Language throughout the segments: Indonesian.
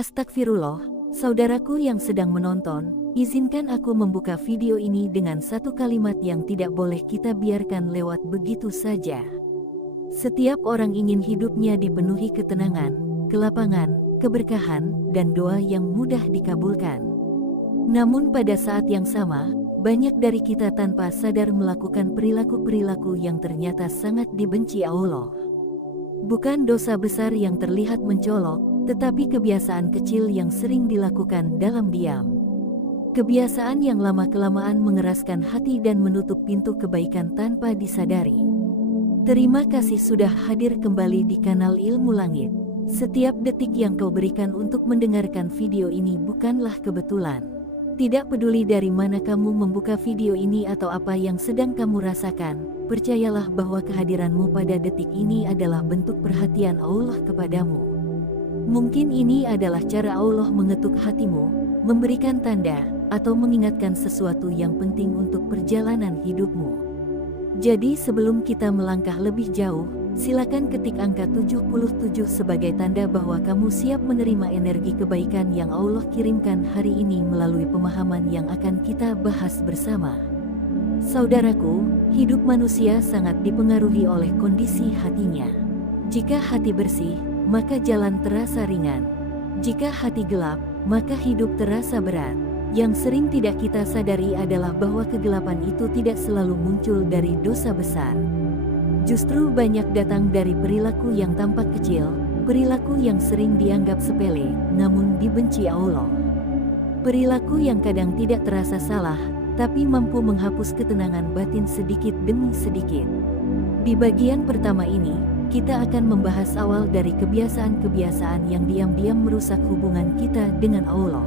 Astagfirullah, saudaraku yang sedang menonton, izinkan aku membuka video ini dengan satu kalimat yang tidak boleh kita biarkan lewat begitu saja. Setiap orang ingin hidupnya dipenuhi ketenangan, kelapangan, keberkahan, dan doa yang mudah dikabulkan. Namun pada saat yang sama, banyak dari kita tanpa sadar melakukan perilaku-perilaku yang ternyata sangat dibenci Allah. Bukan dosa besar yang terlihat mencolok, tetapi kebiasaan kecil yang sering dilakukan dalam diam. Kebiasaan yang lama-kelamaan mengeraskan hati dan menutup pintu kebaikan tanpa disadari. Terima kasih sudah hadir kembali di kanal Ilmu Langit. Setiap detik yang kau berikan untuk mendengarkan video ini bukanlah kebetulan. Tidak peduli dari mana kamu membuka video ini atau apa yang sedang kamu rasakan, percayalah bahwa kehadiranmu pada detik ini adalah bentuk perhatian Allah kepadamu. Mungkin ini adalah cara Allah mengetuk hatimu, memberikan tanda, atau mengingatkan sesuatu yang penting untuk perjalanan hidupmu. Jadi sebelum kita melangkah lebih jauh, silakan ketik angka 77 sebagai tanda bahwa kamu siap menerima energi kebaikan yang Allah kirimkan hari ini melalui pemahaman yang akan kita bahas bersama. Saudaraku, hidup manusia sangat dipengaruhi oleh kondisi hatinya. Jika hati bersih, maka jalan terasa ringan. Jika hati gelap, maka hidup terasa berat. Yang sering tidak kita sadari adalah bahwa kegelapan itu tidak selalu muncul dari dosa besar. Justru banyak datang dari perilaku yang tampak kecil, perilaku yang sering dianggap sepele, namun dibenci Allah. Perilaku yang kadang tidak terasa salah, tapi mampu menghapus ketenangan batin sedikit demi sedikit. Di bagian pertama ini, kita akan membahas awal dari kebiasaan-kebiasaan yang diam-diam merusak hubungan kita dengan Allah.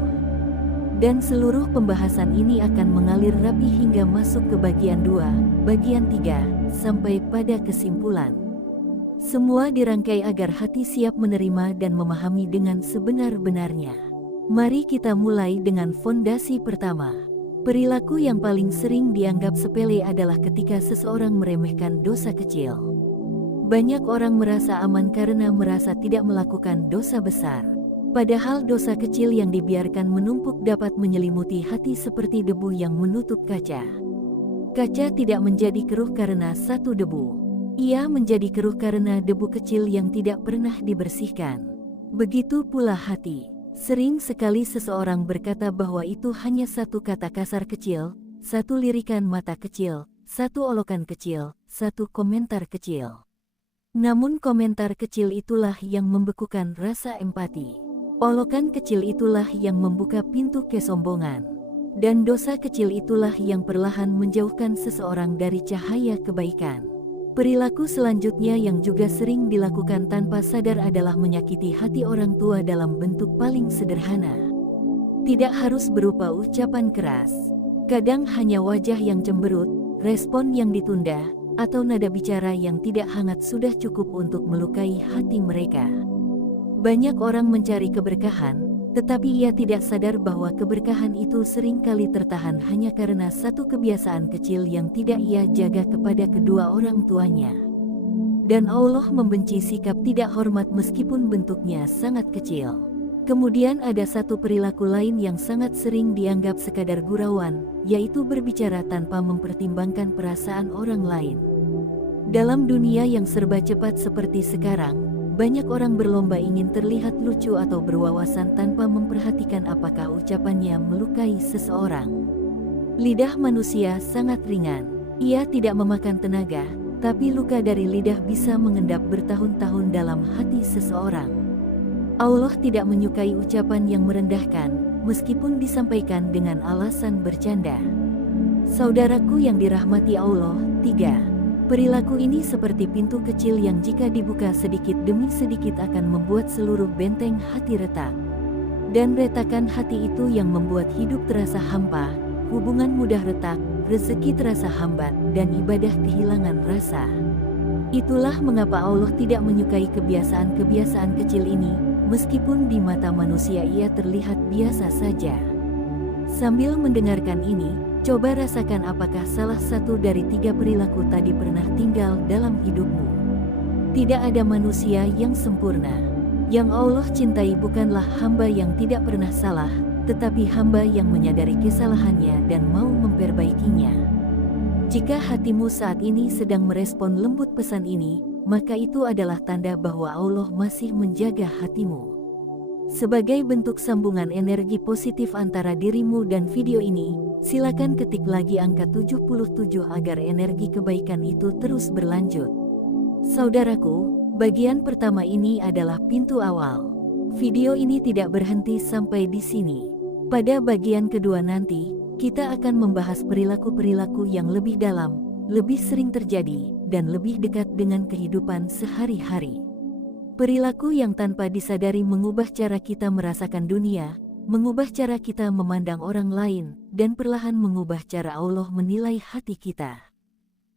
Dan seluruh pembahasan ini akan mengalir rapi hingga masuk ke bagian 2, bagian 3, sampai pada kesimpulan. Semua dirangkai agar hati siap menerima dan memahami dengan sebenar-benarnya. Mari kita mulai dengan fondasi pertama. Perilaku yang paling sering dianggap sepele adalah ketika seseorang meremehkan dosa kecil. Banyak orang merasa aman karena merasa tidak melakukan dosa besar. Padahal dosa kecil yang dibiarkan menumpuk dapat menyelimuti hati seperti debu yang menutup kaca. Kaca tidak menjadi keruh karena satu debu. Ia menjadi keruh karena debu kecil yang tidak pernah dibersihkan. Begitu pula hati. Sering sekali seseorang berkata bahwa itu hanya satu kata kasar kecil, satu lirikan mata kecil, satu olokan kecil, satu komentar kecil. Namun komentar kecil itulah yang membekukan rasa empati. Olokan kecil itulah yang membuka pintu kesombongan. Dan dosa kecil itulah yang perlahan menjauhkan seseorang dari cahaya kebaikan. Perilaku selanjutnya yang juga sering dilakukan tanpa sadar adalah menyakiti hati orang tua dalam bentuk paling sederhana. Tidak harus berupa ucapan keras. Kadang hanya wajah yang cemberut, respon yang ditunda, atau nada bicara yang tidak hangat sudah cukup untuk melukai hati mereka. Banyak orang mencari keberkahan, tetapi ia tidak sadar bahwa keberkahan itu seringkali tertahan hanya karena satu kebiasaan kecil yang tidak ia jaga kepada kedua orang tuanya. Dan Allah membenci sikap tidak hormat meskipun bentuknya sangat kecil. Kemudian ada satu perilaku lain yang sangat sering dianggap sekadar gurauan, yaitu berbicara tanpa mempertimbangkan perasaan orang lain. Dalam dunia yang serba cepat seperti sekarang, banyak orang berlomba ingin terlihat lucu atau berwawasan tanpa memperhatikan apakah ucapannya melukai seseorang. Lidah manusia sangat ringan. Ia tidak memakan tenaga, tapi luka dari lidah bisa mengendap bertahun-tahun dalam hati seseorang. Allah tidak menyukai ucapan yang merendahkan, meskipun disampaikan dengan alasan bercanda. Saudaraku yang dirahmati Allah, 3. Perilaku ini seperti pintu kecil yang jika dibuka sedikit demi sedikit akan membuat seluruh benteng hati retak. Dan retakan hati itu yang membuat hidup terasa hampa, hubungan mudah retak, rezeki terasa hambat, dan ibadah kehilangan rasa. Itulah mengapa Allah tidak menyukai kebiasaan-kebiasaan kecil ini, meskipun di mata manusia ia terlihat biasa saja. Sambil mendengarkan ini, coba rasakan apakah salah satu dari 3 perilaku tadi pernah tinggal dalam hidupmu. Tidak ada manusia yang sempurna. Yang Allah cintai bukanlah hamba yang tidak pernah salah, tetapi hamba yang menyadari kesalahannya dan mau memperbaikinya. Jika hatimu saat ini sedang merespon lembut pesan ini, maka itu adalah tanda bahwa Allah masih menjaga hatimu. Sebagai bentuk sambungan energi positif antara dirimu dan video ini, silakan ketik lagi angka 77 agar energi kebaikan itu terus berlanjut. Saudaraku, bagian pertama ini adalah pintu awal. Video ini tidak berhenti sampai di sini. Pada bagian kedua nanti, kita akan membahas perilaku-perilaku yang lebih dalam, lebih sering terjadi, dan lebih dekat dengan kehidupan sehari-hari. Perilaku yang tanpa disadari mengubah cara kita merasakan dunia, mengubah cara kita memandang orang lain, dan perlahan mengubah cara Allah menilai hati kita.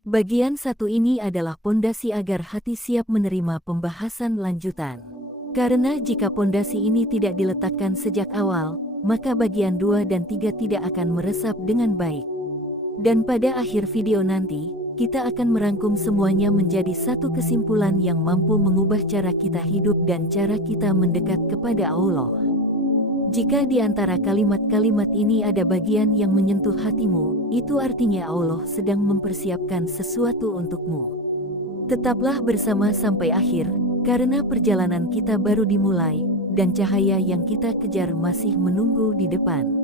Bagian satu ini adalah pondasi agar hati siap menerima pembahasan lanjutan. Karena jika pondasi ini tidak diletakkan sejak awal, maka bagian 2 dan 3 tidak akan meresap dengan baik. Dan pada akhir video nanti, kita akan merangkum semuanya menjadi satu kesimpulan yang mampu mengubah cara kita hidup dan cara kita mendekat kepada Allah. Jika di antara kalimat-kalimat ini ada bagian yang menyentuh hatimu, itu artinya Allah sedang mempersiapkan sesuatu untukmu. Tetaplah bersama sampai akhir, karena perjalanan kita baru dimulai, dan cahaya yang kita kejar masih menunggu di depan.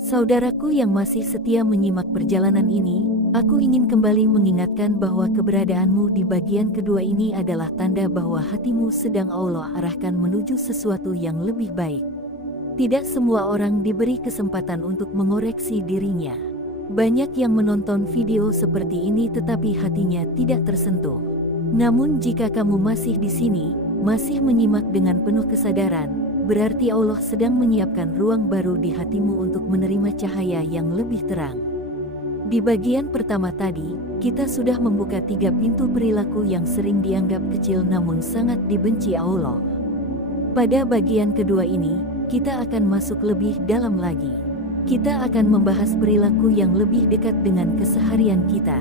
Saudaraku yang masih setia menyimak perjalanan ini, aku ingin kembali mengingatkan bahwa keberadaanmu di bagian kedua ini adalah tanda bahwa hatimu sedang Allah arahkan menuju sesuatu yang lebih baik. Tidak semua orang diberi kesempatan untuk mengoreksi dirinya. Banyak yang menonton video seperti ini tetapi hatinya tidak tersentuh. Namun jika kamu masih di sini, masih menyimak dengan penuh kesadaran, berarti Allah sedang menyiapkan ruang baru di hatimu untuk menerima cahaya yang lebih terang. Di bagian pertama tadi, kita sudah membuka 3 pintu perilaku yang sering dianggap kecil namun sangat dibenci Allah. Pada bagian kedua ini, kita akan masuk lebih dalam lagi. Kita akan membahas perilaku yang lebih dekat dengan keseharian kita,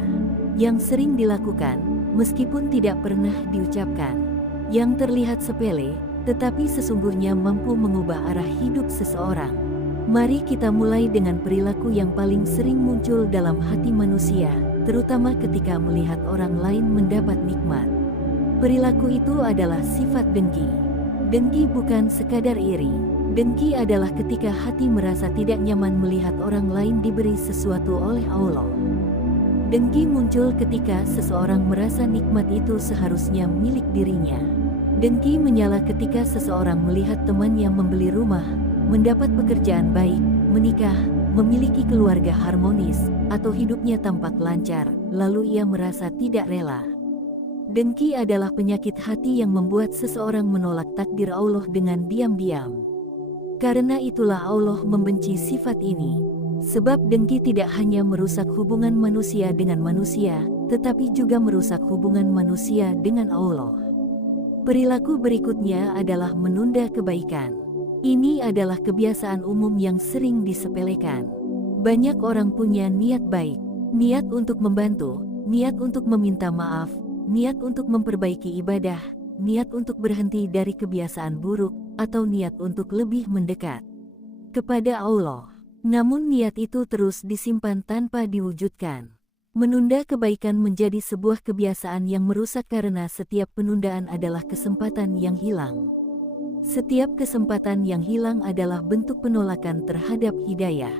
yang sering dilakukan, meskipun tidak pernah diucapkan, yang terlihat sepele, tetapi sesungguhnya mampu mengubah arah hidup seseorang. Mari kita mulai dengan perilaku yang paling sering muncul dalam hati manusia, terutama ketika melihat orang lain mendapat nikmat. Perilaku itu adalah sifat dengki. Dengki bukan sekadar iri. Dengki adalah ketika hati merasa tidak nyaman melihat orang lain diberi sesuatu oleh Allah. Dengki muncul ketika seseorang merasa nikmat itu seharusnya milik dirinya. Dengki menyala ketika seseorang melihat temannya membeli rumah, mendapat pekerjaan baik, menikah, memiliki keluarga harmonis, atau hidupnya tampak lancar, lalu ia merasa tidak rela. Dengki adalah penyakit hati yang membuat seseorang menolak takdir Allah dengan diam-diam. Karena itulah Allah membenci sifat ini. Sebab dengki tidak hanya merusak hubungan manusia dengan manusia, tetapi juga merusak hubungan manusia dengan Allah. Perilaku berikutnya adalah menunda kebaikan. Ini adalah kebiasaan umum yang sering disepelekan. Banyak orang punya niat baik, niat untuk membantu, niat untuk meminta maaf, niat untuk memperbaiki ibadah, niat untuk berhenti dari kebiasaan buruk, atau niat untuk lebih mendekat kepada Allah. Namun niat itu terus disimpan tanpa diwujudkan. Menunda kebaikan menjadi sebuah kebiasaan yang merusak karena setiap penundaan adalah kesempatan yang hilang. Setiap kesempatan yang hilang adalah bentuk penolakan terhadap hidayah.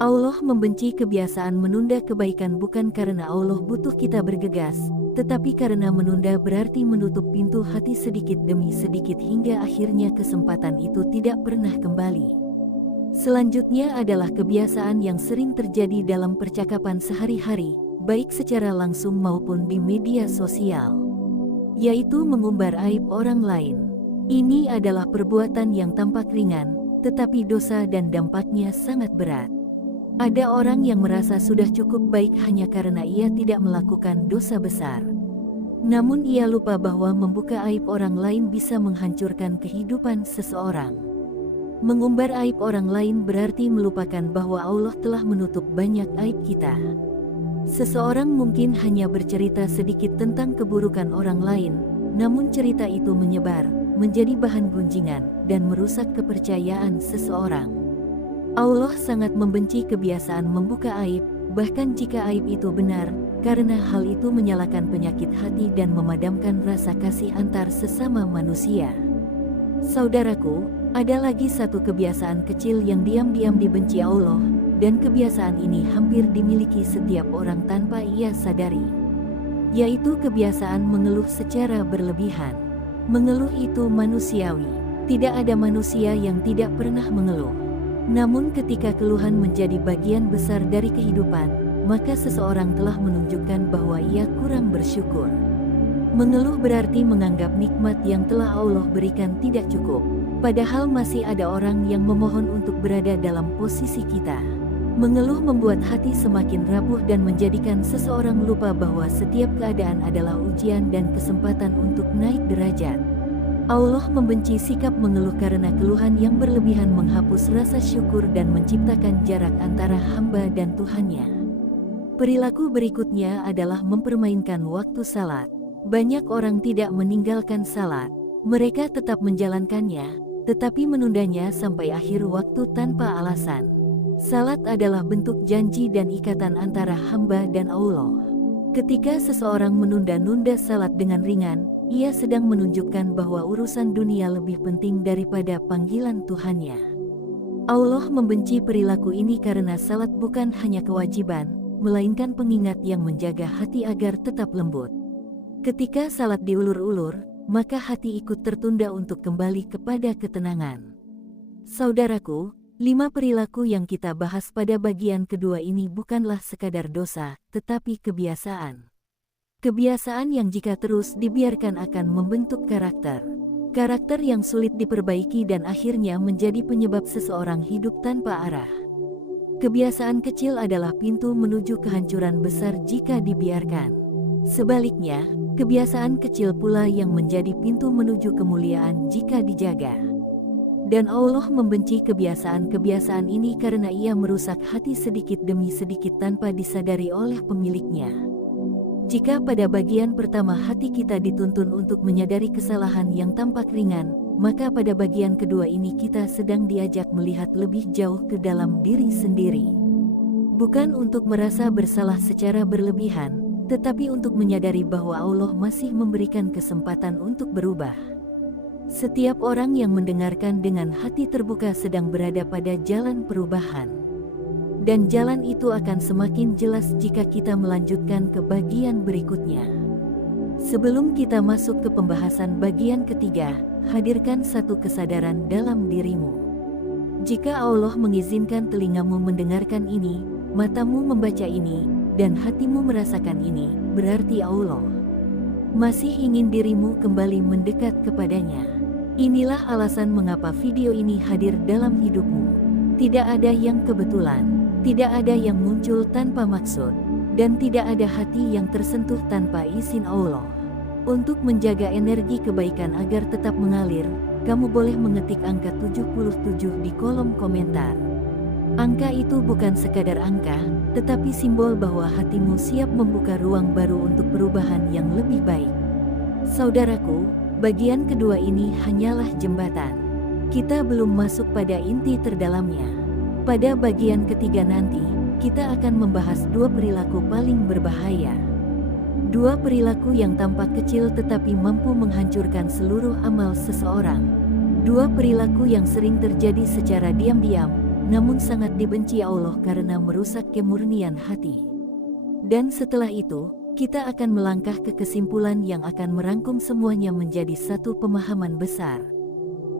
Allah membenci kebiasaan menunda kebaikan bukan karena Allah butuh kita bergegas, tetapi karena menunda berarti menutup pintu hati sedikit demi sedikit hingga akhirnya kesempatan itu tidak pernah kembali. Selanjutnya adalah kebiasaan yang sering terjadi dalam percakapan sehari-hari, baik secara langsung maupun di media sosial, yaitu mengumbar aib orang lain. Ini adalah perbuatan yang tampak ringan, tetapi dosa dan dampaknya sangat berat. Ada orang yang merasa sudah cukup baik hanya karena ia tidak melakukan dosa besar. Namun ia lupa bahwa membuka aib orang lain bisa menghancurkan kehidupan seseorang. Mengumbar aib orang lain berarti melupakan bahwa Allah telah menutup banyak aib kita. Seseorang mungkin hanya bercerita sedikit tentang keburukan orang lain, namun cerita itu menyebar, menjadi bahan gunjingan, dan merusak kepercayaan seseorang. Allah sangat membenci kebiasaan membuka aib, bahkan jika aib itu benar, karena hal itu menyalakan penyakit hati dan memadamkan rasa kasih antar sesama manusia. Saudaraku, ada lagi satu kebiasaan kecil yang diam-diam dibenci Allah, dan kebiasaan ini hampir dimiliki setiap orang tanpa ia sadari, yaitu kebiasaan mengeluh secara berlebihan. Mengeluh itu manusiawi, tidak ada manusia yang tidak pernah mengeluh. Namun ketika keluhan menjadi bagian besar dari kehidupan, maka seseorang telah menunjukkan bahwa ia kurang bersyukur. Mengeluh berarti menganggap nikmat yang telah Allah berikan tidak cukup, padahal masih ada orang yang memohon untuk berada dalam posisi kita. Mengeluh membuat hati semakin rapuh dan menjadikan seseorang lupa bahwa setiap keadaan adalah ujian dan kesempatan untuk naik derajat. Allah membenci sikap mengeluh karena keluhan yang berlebihan menghapus rasa syukur dan menciptakan jarak antara hamba dan Tuhannya. Perilaku berikutnya adalah mempermainkan waktu salat. Banyak orang tidak meninggalkan salat. Mereka tetap menjalankannya, tetapi menundanya sampai akhir waktu tanpa alasan. Salat adalah bentuk janji dan ikatan antara hamba dan Allah. Ketika seseorang menunda-nunda salat dengan ringan, ia sedang menunjukkan bahwa urusan dunia lebih penting daripada panggilan Tuhannya. Allah membenci perilaku ini karena salat bukan hanya kewajiban, melainkan pengingat yang menjaga hati agar tetap lembut. Ketika salat diulur-ulur, maka hati ikut tertunda untuk kembali kepada ketenangan. Saudaraku, 5 perilaku yang kita bahas pada bagian kedua ini bukanlah sekadar dosa, tetapi kebiasaan. Kebiasaan yang jika terus dibiarkan akan membentuk karakter. Karakter yang sulit diperbaiki dan akhirnya menjadi penyebab seseorang hidup tanpa arah. Kebiasaan kecil adalah pintu menuju kehancuran besar jika dibiarkan. Sebaliknya, kebiasaan kecil pula yang menjadi pintu menuju kemuliaan jika dijaga. Dan Allah membenci kebiasaan-kebiasaan ini karena ia merusak hati sedikit demi sedikit tanpa disadari oleh pemiliknya. Jika pada bagian pertama hati kita dituntun untuk menyadari kesalahan yang tampak ringan, maka pada bagian kedua ini kita sedang diajak melihat lebih jauh ke dalam diri sendiri. Bukan untuk merasa bersalah secara berlebihan, tetapi untuk menyadari bahwa Allah masih memberikan kesempatan untuk berubah. Setiap orang yang mendengarkan dengan hati terbuka sedang berada pada jalan perubahan. Dan jalan itu akan semakin jelas jika kita melanjutkan ke bagian berikutnya. Sebelum kita masuk ke pembahasan bagian ketiga, hadirkan satu kesadaran dalam dirimu. Jika Allah mengizinkan telingamu mendengarkan ini, matamu membaca ini, dan hatimu merasakan ini, berarti Allah masih ingin dirimu kembali mendekat kepadanya. Inilah alasan mengapa video ini hadir dalam hidupmu. Tidak ada yang kebetulan, tidak ada yang muncul tanpa maksud, dan tidak ada hati yang tersentuh tanpa izin Allah. Untuk menjaga energi kebaikan agar tetap mengalir, kamu boleh mengetik angka 77 di kolom komentar. Angka itu bukan sekadar angka, tetapi simbol bahwa hatimu siap membuka ruang baru untuk perubahan yang lebih baik. Saudaraku, bagian kedua ini hanyalah jembatan. Kita belum masuk pada inti terdalamnya. Pada bagian ketiga nanti, kita akan membahas 2 perilaku paling berbahaya. 2 perilaku yang tampak kecil tetapi mampu menghancurkan seluruh amal seseorang. 2 perilaku yang sering terjadi secara diam-diam, namun sangat dibenci Allah karena merusak kemurnian hati. Dan setelah itu, kita akan melangkah ke kesimpulan yang akan merangkum semuanya menjadi satu pemahaman besar.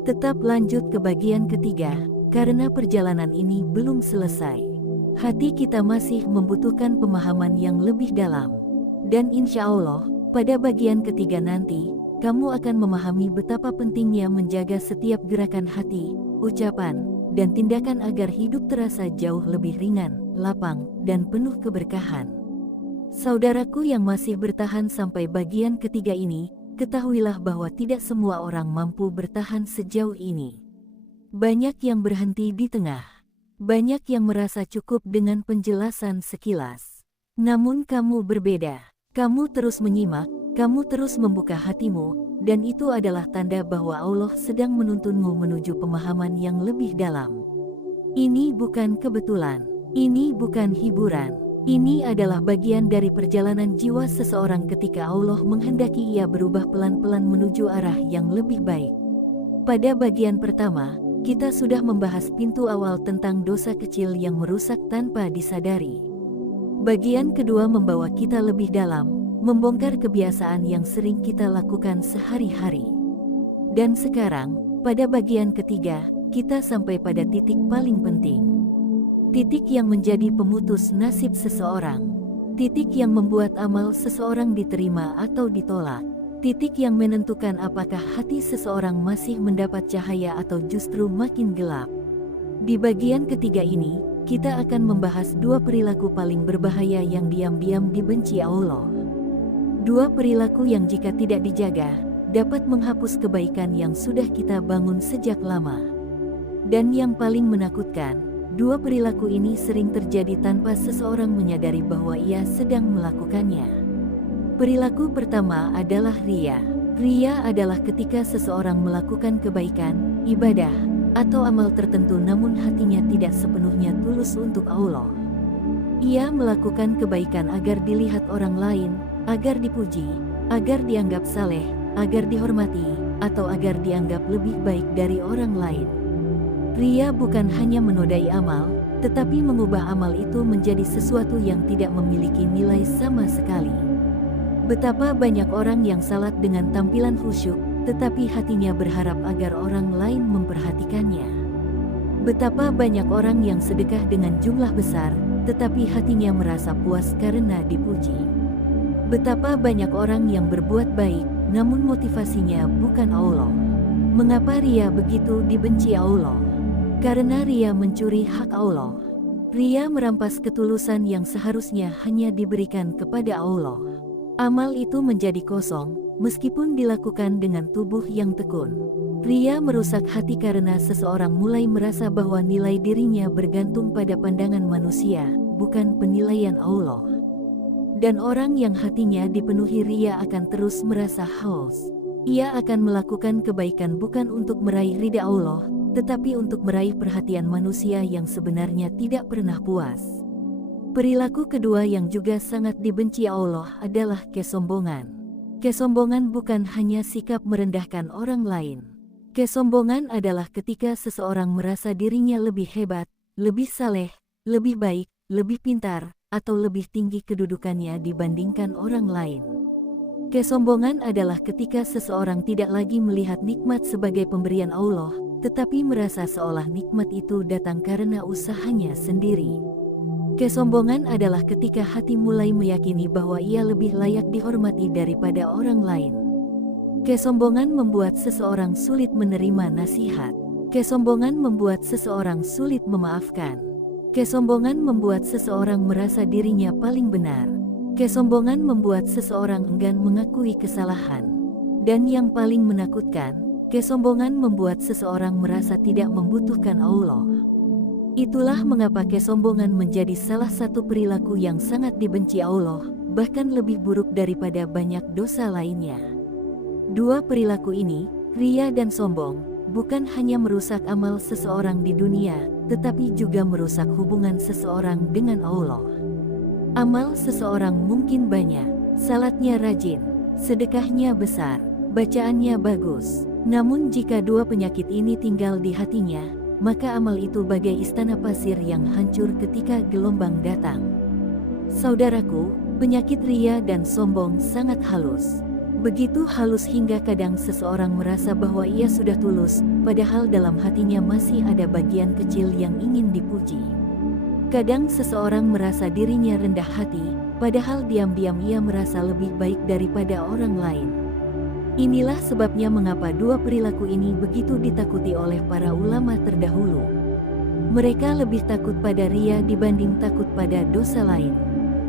Tetap lanjut ke bagian ketiga, karena perjalanan ini belum selesai. Hati kita masih membutuhkan pemahaman yang lebih dalam. Dan insya Allah, pada bagian ketiga nanti, kamu akan memahami betapa pentingnya menjaga setiap gerakan hati, ucapan, dan tindakan agar hidup terasa jauh lebih ringan, lapang, dan penuh keberkahan. Saudaraku yang masih bertahan sampai bagian ketiga ini, ketahuilah bahwa tidak semua orang mampu bertahan sejauh ini. Banyak yang berhenti di tengah. Banyak yang merasa cukup dengan penjelasan sekilas. Namun kamu berbeda. Kamu terus menyimak, Kamu terus membuka hatimu, dan itu adalah tanda bahwa Allah sedang menuntunmu menuju pemahaman yang lebih dalam. Ini bukan kebetulan. Ini bukan hiburan. Ini adalah bagian dari perjalanan jiwa seseorang ketika Allah menghendaki ia berubah pelan-pelan menuju arah yang lebih baik. Pada bagian pertama, kita sudah membahas pintu awal tentang dosa kecil yang merusak tanpa disadari. Bagian kedua membawa kita lebih dalam, membongkar kebiasaan yang sering kita lakukan sehari-hari. Dan sekarang, pada bagian ketiga, kita sampai pada titik paling penting. Titik yang menjadi pemutus nasib seseorang. Titik yang membuat amal seseorang diterima atau ditolak. Titik yang menentukan apakah hati seseorang masih mendapat cahaya atau justru makin gelap. Di bagian ketiga ini, kita akan membahas dua perilaku paling berbahaya yang diam-diam dibenci Allah. Dua perilaku yang jika tidak dijaga, dapat menghapus kebaikan yang sudah kita bangun sejak lama. Dan yang paling menakutkan, dua perilaku ini sering terjadi tanpa seseorang menyadari bahwa ia sedang melakukannya. Perilaku pertama adalah riya. Riya adalah ketika seseorang melakukan kebaikan, ibadah, atau amal tertentu namun hatinya tidak sepenuhnya tulus untuk Allah. Ia melakukan kebaikan agar dilihat orang lain, agar dipuji, agar dianggap saleh, agar dihormati, atau agar dianggap lebih baik dari orang lain. Riya bukan hanya menodai amal, tetapi mengubah amal itu menjadi sesuatu yang tidak memiliki nilai sama sekali. Betapa banyak orang yang salat dengan tampilan khusyuk, tetapi hatinya berharap agar orang lain memperhatikannya. Betapa banyak orang yang sedekah dengan jumlah besar, tetapi hatinya merasa puas karena dipuji. Betapa banyak orang yang berbuat baik, namun motivasinya bukan Allah. Mengapa riya begitu dibenci Allah? Karena riya mencuri hak Allah. Riya merampas ketulusan yang seharusnya hanya diberikan kepada Allah. Amal itu menjadi kosong, meskipun dilakukan dengan tubuh yang tekun. Riya merusak hati karena seseorang mulai merasa bahwa nilai dirinya bergantung pada pandangan manusia, bukan penilaian Allah. Dan orang yang hatinya dipenuhi riya akan terus merasa haus. Ia akan melakukan kebaikan bukan untuk meraih ridha Allah, tetapi untuk meraih perhatian manusia yang sebenarnya tidak pernah puas. Perilaku kedua yang juga sangat dibenci Allah adalah kesombongan. Kesombongan bukan hanya sikap merendahkan orang lain. Kesombongan adalah ketika seseorang merasa dirinya lebih hebat, lebih saleh, lebih baik, lebih pintar, atau lebih tinggi kedudukannya dibandingkan orang lain. Kesombongan adalah ketika seseorang tidak lagi melihat nikmat sebagai pemberian Allah, tetapi merasa seolah nikmat itu datang karena usahanya sendiri. Kesombongan adalah ketika hati mulai meyakini bahwa ia lebih layak dihormati daripada orang lain. Kesombongan membuat seseorang sulit menerima nasihat. Kesombongan membuat seseorang sulit memaafkan. Kesombongan membuat seseorang merasa dirinya paling benar. Kesombongan membuat seseorang enggan mengakui kesalahan. Dan yang paling menakutkan, kesombongan membuat seseorang merasa tidak membutuhkan Allah. Itulah mengapa kesombongan menjadi salah satu perilaku yang sangat dibenci Allah, bahkan lebih buruk daripada banyak dosa lainnya. Dua perilaku ini, riya dan sombong, bukan hanya merusak amal seseorang di dunia, tetapi juga merusak hubungan seseorang dengan Allah. Amal seseorang mungkin banyak, salatnya rajin, sedekahnya besar, bacaannya bagus. Namun jika dua penyakit ini tinggal di hatinya, maka amal itu bagai istana pasir yang hancur ketika gelombang datang. Saudaraku, penyakit riya dan sombong sangat halus. Begitu halus hingga kadang seseorang merasa bahwa ia sudah tulus, padahal dalam hatinya masih ada bagian kecil yang ingin dipuji. Kadang seseorang merasa dirinya rendah hati, padahal diam-diam ia merasa lebih baik daripada orang lain. Inilah sebabnya mengapa dua perilaku ini begitu ditakuti oleh para ulama terdahulu. Mereka lebih takut pada riya dibanding takut pada dosa lain.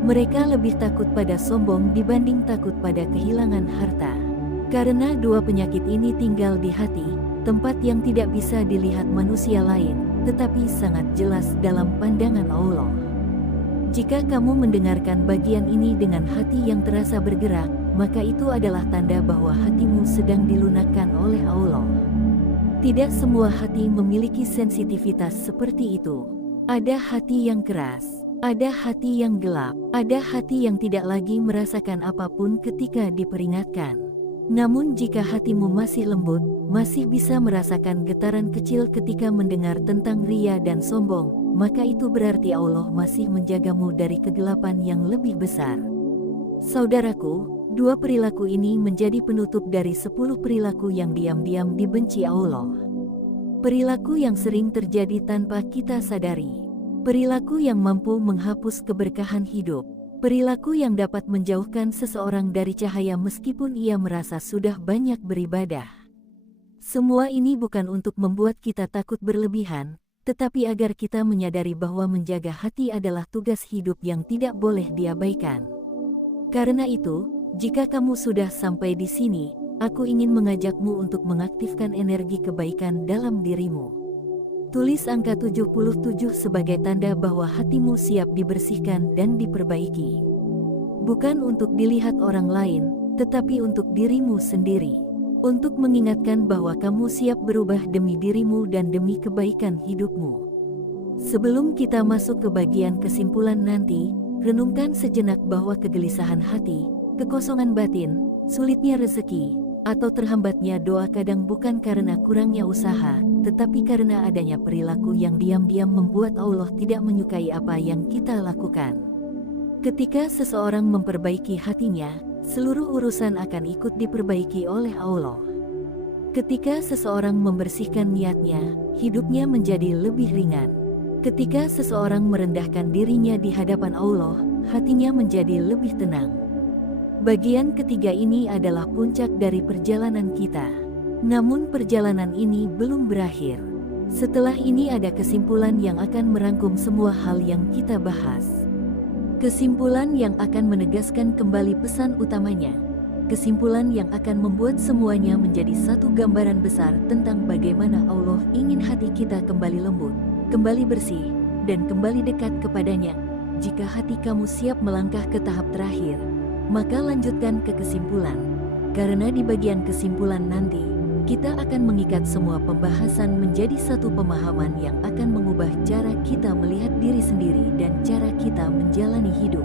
Mereka lebih takut pada sombong dibanding takut pada kehilangan harta. Karena dua penyakit ini tinggal di hati, tempat yang tidak bisa dilihat manusia lain, tetapi sangat jelas dalam pandangan Allah. Jika kamu mendengarkan bagian ini dengan hati yang terasa bergerak, maka itu adalah tanda bahwa hatimu sedang dilunakkan oleh Allah. Tidak semua hati memiliki sensitivitas seperti itu. Ada hati yang keras, ada hati yang gelap, ada hati yang tidak lagi merasakan apapun ketika diperingatkan. Namun jika hatimu masih lembut, masih bisa merasakan getaran kecil ketika mendengar tentang ria dan sombong, maka itu berarti Allah masih menjagamu dari kegelapan yang lebih besar. Saudaraku, 2 perilaku ini menjadi penutup dari 10 perilaku yang diam-diam dibenci Allah. Perilaku yang sering terjadi tanpa kita sadari. Perilaku yang mampu menghapus keberkahan hidup. Perilaku yang dapat menjauhkan seseorang dari cahaya meskipun ia merasa sudah banyak beribadah. Semua ini bukan untuk membuat kita takut berlebihan, tetapi agar kita menyadari bahwa menjaga hati adalah tugas hidup yang tidak boleh diabaikan. Karena itu, jika kamu sudah sampai di sini, aku ingin mengajakmu untuk mengaktifkan energi kebaikan dalam dirimu. Tulis angka 77 sebagai tanda bahwa hatimu siap dibersihkan dan diperbaiki. Bukan untuk dilihat orang lain, tetapi untuk dirimu sendiri. Untuk mengingatkan bahwa kamu siap berubah demi dirimu dan demi kebaikan hidupmu. Sebelum kita masuk ke bagian kesimpulan nanti, renungkan sejenak bahwa kegelisahan hati, kekosongan batin, sulitnya rezeki, atau terhambatnya doa kadang bukan karena kurangnya usaha, tetapi karena adanya perilaku yang diam-diam membuat Allah tidak menyukai apa yang kita lakukan. Ketika seseorang memperbaiki hatinya, seluruh urusan akan ikut diperbaiki oleh Allah. Ketika seseorang membersihkan niatnya, hidupnya menjadi lebih ringan. Ketika seseorang merendahkan dirinya di hadapan Allah, hatinya menjadi lebih tenang. Bagian ketiga ini adalah puncak dari perjalanan kita. Namun perjalanan ini belum berakhir. Setelah ini ada kesimpulan yang akan merangkum semua hal yang kita bahas. Kesimpulan yang akan menegaskan kembali pesan utamanya. Kesimpulan yang akan membuat semuanya menjadi satu gambaran besar tentang bagaimana Allah ingin hati kita kembali lembut, kembali bersih, dan kembali dekat kepadanya. Jika hati kamu siap melangkah ke tahap terakhir, maka lanjutkan ke kesimpulan. Karena di bagian kesimpulan nanti, kita akan mengikat semua pembahasan menjadi satu pemahaman yang akan mengubah cara kita melihat diri sendiri dan cara kita menjalani hidup.